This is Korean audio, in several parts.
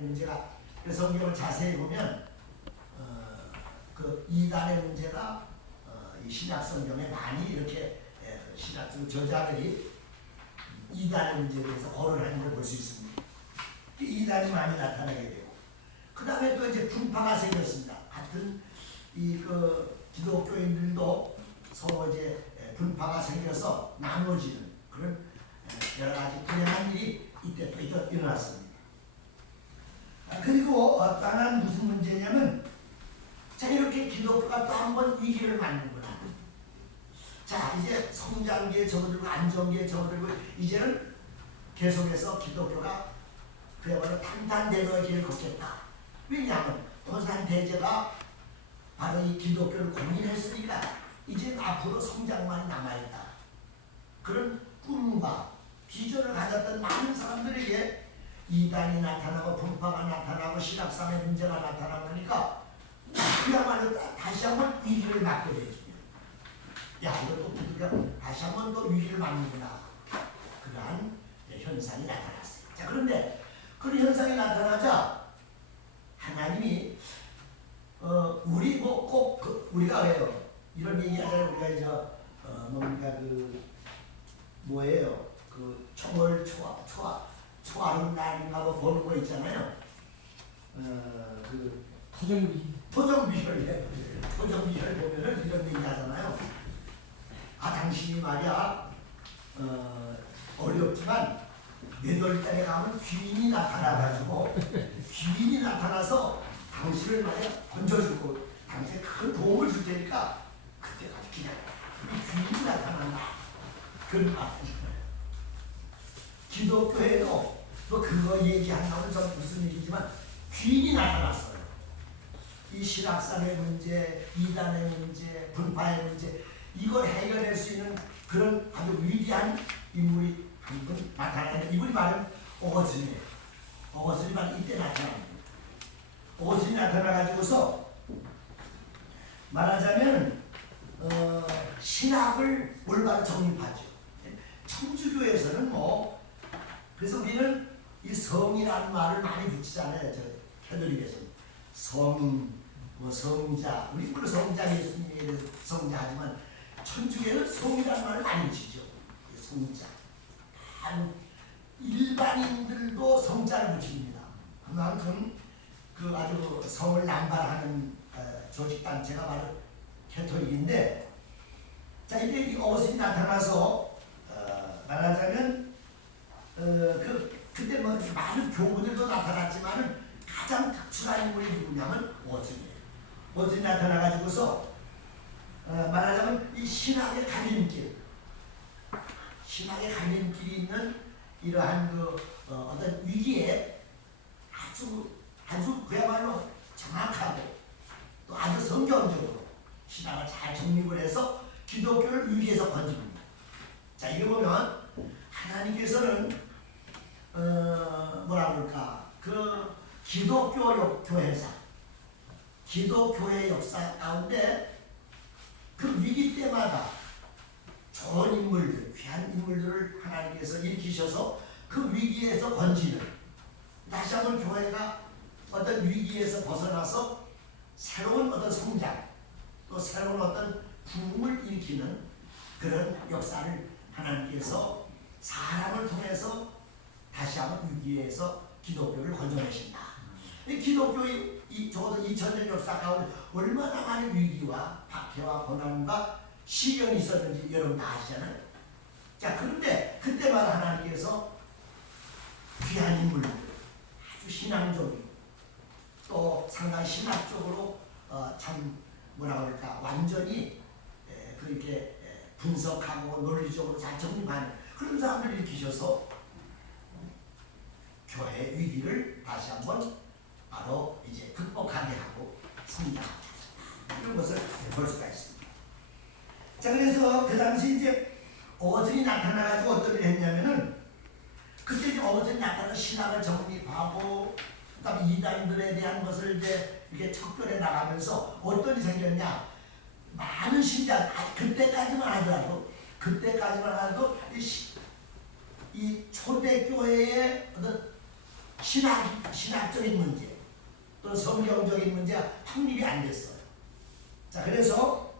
문제가 그 성경을 자세히 보면 어, 그 이단의 문제가 어, 이 신약 성경에 많이 이렇게 예, 그 신약 그 저자들이 이단의 문제에 대해서 거론하는 걸 볼 수 있습니다. 그 이단이 많이 나타나게 되고 그 다음에 또 이제 분파가 생겼습니다. 같은 이 그 기독교인들도 서로 이제 예, 분파가 생겨서 나눠지는 그런 예, 여러 가지 불행한 일이 이때 또 일어- 일어났습니다. 아, 그리고 어, 다른 무슨 문제냐면 자 이렇게 기독교가 또 한 번 위기를 맞는구나. 자 이제 성장기에 접어들고 안정기에 접어들고 이제는 계속해서 기독교가 그야말로 탄탄대로의 길을 걷겠다. 왜냐하면 공산대제가 바로 이 기독교를 공인했으니까 이제 앞으로 성장만 남아있다. 그런 꿈과 비전을 가졌던 많은 사람들에게 이단이 나타나고 분파가 나타나고 신학상의 문제가 나타나니까 그야말로 다- 다시 한번 위기를 맞게 되죠. 야 이것도 우리가 다시 한번 또 위기를 맞는구나. 그러한 현상이 나타났어요. 자 그런데 그런 현상이 나타나자 하나님이 어 우리 뭐 꼭 그 우리가 왜요 이런 얘기하잖아요. 우리가 이제 어 뭡니까 그 뭐예요 그 초월 초아 초아 초아름 날인가 뭐 보는 거 있잖아요. 어 그 토종비 토정비혈 토정비혈 보면은 이런 얘기 하잖아요. 아 당신이 말이야 어, 어렵지만 달에 가면 귀인이 나타나가지고 귀인이 나타나서 당신을 말이야 건져주고 당신에 큰 도움을 줄 테니까 그때까지 기다려. 이 귀인이 나타난다. 그런 말이에요. 기독교에도 뭐 그거 얘기한다면 좀 무슨 얘기지만 귀인이 나타났어요. 이 신학상의 문제, 이단의 문제, 분파의 문제 이걸 해결할 수 있는 그런 아주 위대한 인물이 한 분 나타나는데 이분이 바로 오거슨이에요. 오거슨이 바로 이때 나타납니다. 오거슨이 나타나가지고서 말하자면 어, 신학을 올바로 정립하죠. 천주교에서는 뭐 그래서 우리는 이 성이라는 말을 많이 붙이잖아요. 저 캐톨릭에서는 성, 뭐 성자, 우리 물론 성자 예수님에 대해서 성자하지만 천주교는 성이라는 말을 많이 붙이죠. 성자. 한 일반인들도 성자를 붙입니다. 그만큼 그 아주 성을 남발하는 어, 조직 단체가 바로 캐톨릭인데, 자 이제 이 어신이 나타나서 어, 말하자면 어, 그 그때 뭐 많은 교부들도 나타났지만은 가장 특출한 인물이 누구냐면 어신이에요. 어신이 나타나가지고서 어, 말하자면 이 신학의 갈림길, 신학의 갈림길이 있는 이러한 그 어, 어떤 위기에 아주 아주 그야말로 정확하고 또 아주 성경적으로 신학을 잘 정립을 해서 기독교를 위기에서 건집니다. 자 이거 보면 하나님께서는 어 뭐라 그럴까 그 기독교 교회사 기독교의 역사 가운데 그 위기 때마다 좋은 인물들, 귀한 인물들을 하나님께서 일으키셔서 그 위기에서 건지는 다시 한번 교회가 어떤 위기에서 벗어나서 새로운 어떤 성장 또 새로운 어떤 부흥을 일으키는 그런 역사를 하나님께서 사람을 통해서 다시 한번 위기에서 기독교를 건져내신다. 이 기독교의 이 적어도 2000년 역사 가운데 얼마나 많은 위기와 박해와 고난과 시련이 있었는지 여러분 다 아시잖아요. 자 그런데 그때마다 하나님께서 귀한 인물들 아주 신앙적이고 또 상당히 신학적으로 어, 참 뭐라 그럴까 완전히 에, 그렇게 에, 분석하고 논리적으로 잘 정립하는 그런 사람들을 일으키셔서 교회 위기를 다시 한번 바로 이제 극복하게 하고 하셨다. 이런 것을 볼 수가 있습니다. 자 그래서 그 당시 이제 어들이 나타나가지고 어떤 일을 했냐면은 그때 이제 어들이 나타나 신학을 정립하고 그다음에 이단들에 대한 것을 이제 이렇게 척결해 나가면서 어떤 일이 생겼냐 많은 신자 아, 그때까지만 하더라도 그때까지만 하더라도 이, 시- 이 초대교회의 어떤 신학 신학적인 문제 또 성경적인 문제가 확립이 안 됐어요. 자 그래서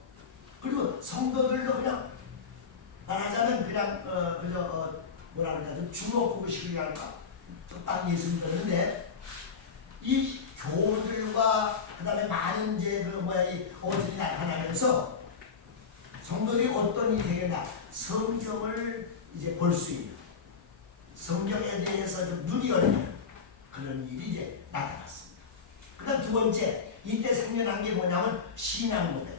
그리고 성도들도 그냥 말하자면 그냥 어 그저 어, 뭐라 그러냐 좀 주먹구구식이랄까 좀딱 예수 믿었는데 이 교들과 그 다음에 많은 이제 그 뭐야 이 어들이 나타나면서 성도들이 어떤 일이 되겠나? 성경을 이제 볼 수 있는. 성경에 대해서 좀 눈이 열리는 그런 일이 이제 나타났습니다. 그 다음 두 번째 이때 생겨난 게 뭐냐면 신앙 고백.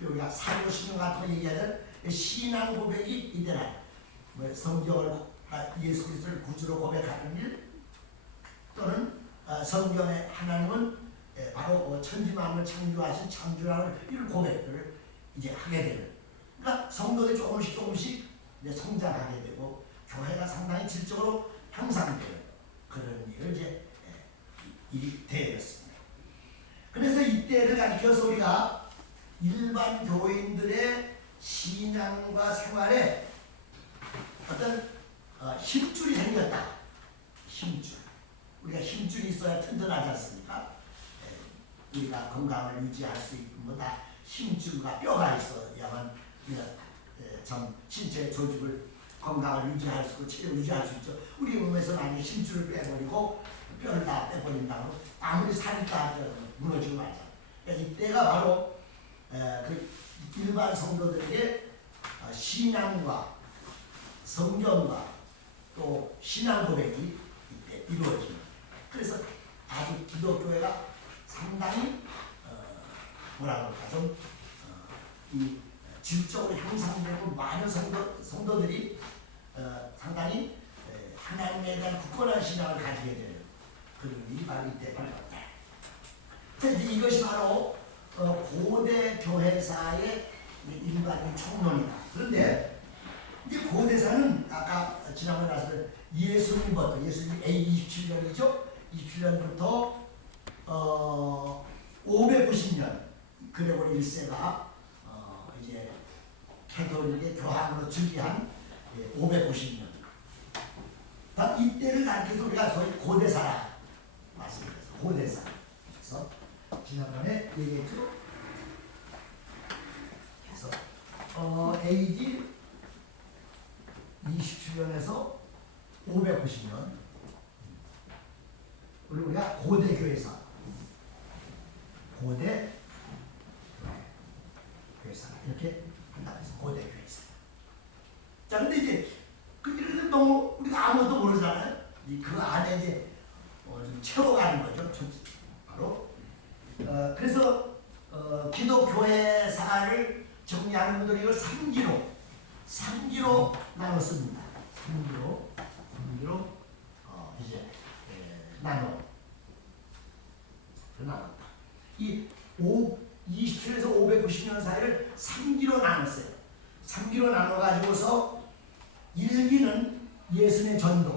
우리가 사도 신경 같은 거 얘기하던 신앙 고백이 이때는 뭐 성경을 아, 예수 그리스도를 구주로 고백하는 일 또는 어, 성경의 하나님은 예, 바로 어, 천지만을 창조하신 창조라는 이런 고백을 이제 하게 되는. 그러니까 성도들이 조금씩 조금씩 성장하게 되고 교회가 상당히 질적으로 향상되는 그런 일을 이제 예, 일이 되었습니다. 그래서 이때를 가리켜서 우리가 일반 교인들의 신앙과 생활에 어떤 어, 힘줄이 생겼다. 힘줄. 우리가 힘줄이 있어야 튼튼하지 않습니까? 예, 우리가 건강을 유지할 수 있고 뭐다 힘줄과 뼈가 있어야만 예, 참 신체 조직을 건강을 유지할 수 있고 체력을 유지할 수 있죠. 우리 몸에서 만약 힘줄을 빼버리고 뼈를 다 빼버린다면 아무리 살이 다 무너지고. 그러니까 이때가 바로 에, 그 일반 성도들에게 어, 신앙과 성경과 또 신앙 고백이 이때 이루어집니다. 그래서 아주 기독교회가 상당히 어, 뭐라 그럴까 좀이 어, 질적으로 향상되고 많은 성도, 성도들이 어, 상당히 에, 하나님에 대한 굳건한 신앙을 가지게 되는 그런 일이 바로 이때 발생했다. 그래서 이제 이것이 바로 어, 고대 교회사의 일반적인 총론이다. 그런데 이제 고대사는 아까 지난번에 말씀드린 예수님부터 예수님 A 27년이죠. 27년부터 어 590년 그레고리 1세가 어 이제 캐톨릭의 교황으로 즉위한 예, 590년. 다 이때를 가리켜서 우리가 소위 고대사라 말씀드렸어요. 고대사. 그래서 지난번에 얘기했죠. 그래서 어 AD 27년에서 590년 그리고 우리가 고대 교회사 고대 교회사 이렇게 한다고 해서 고대 교회사 자 근데 이제 그 이렇게 너무 우리가 아무것도 모르잖아요. 이그 안에 이제 어, 좀 채워가는 거죠. 전- 바로. 어, 그래서 어, 기독 교회사를 정리하는 분들이 이걸 3기로 3기로 나눴습니다. 3기로 3기로 어, 이제 에, 나눠. 나눴다. 이 5, 27에서 590년 사이를 3기로 나눴어요. 3기로 나눠가지고서 1기는 예수님의 전도